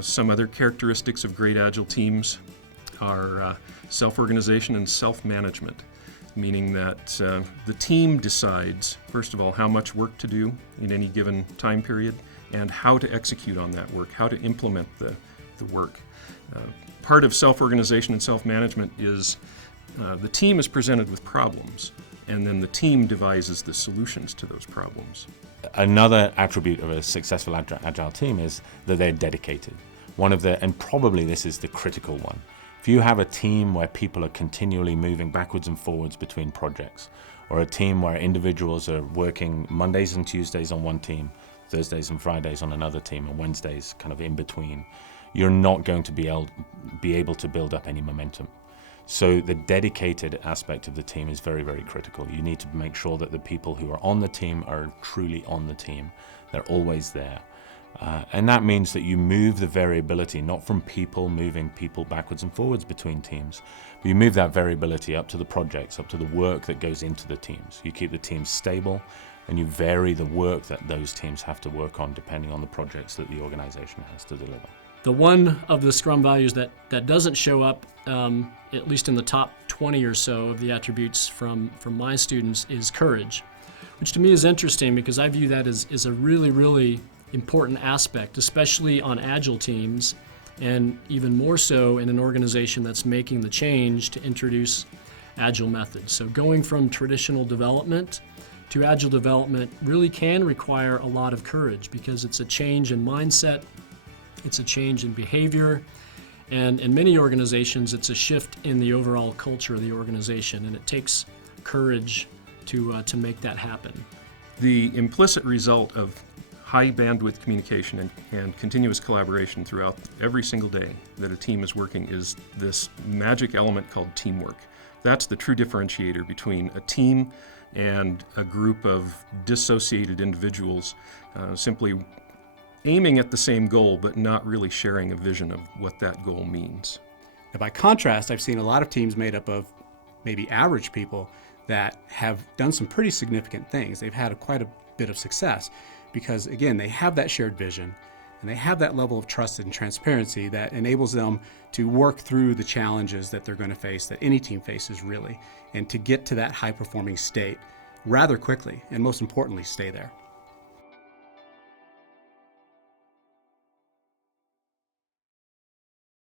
Some other characteristics of great agile teams are self-organization and self-management, meaning that the team decides, first of all, how much work to do in any given time period and how to execute on that work, how to implement the work. Part of self-organization and self-management is the team is presented with problems, and then the team devises the solutions to those problems. Another attribute of a successful agile team is that they're dedicated. And probably this is the critical one. If you have a team where people are continually moving backwards and forwards between projects, or a team where individuals are working Mondays and Tuesdays on one team, Thursdays and Fridays on another team, and Wednesdays kind of in between, you're not going to be able to build up any momentum. So the dedicated aspect of the team is very, very critical. You need to make sure that the people who are on the team are truly on the team. They're always there. And that means that you move the variability, not from moving people backwards and forwards between teams, but you move that variability up to the projects, up to the work that goes into the teams. You keep the teams stable, and you vary the work that those teams have to work on depending on the projects that the organization has to deliver. The one of the Scrum values that doesn't show up, at least in the top 20 or so of the attributes from my students, is courage, which to me is interesting because I view that as a really, really important aspect, especially on agile teams, and even more so in an organization that's making the change to introduce agile methods. So going from traditional development to agile development really can require a lot of courage because it's a change in mindset, it's a change in behavior, and in many organizations it's a shift in the overall culture of the organization, and it takes courage to make that happen. The implicit result of high bandwidth communication and continuous collaboration throughout every single day that a team is working is this magic element called teamwork. That's the true differentiator between a team and a group of dissociated individuals simply aiming at the same goal but not really sharing a vision of what that goal means. Now, by contrast, I've seen a lot of teams made up of maybe average people that have done some pretty significant things. They've had quite a bit of success because, again, they have that shared vision and they have that level of trust and transparency that enables them to work through the challenges that they're going to face, that any team faces really, and to get to that high-performing state rather quickly, and most importantly, stay there.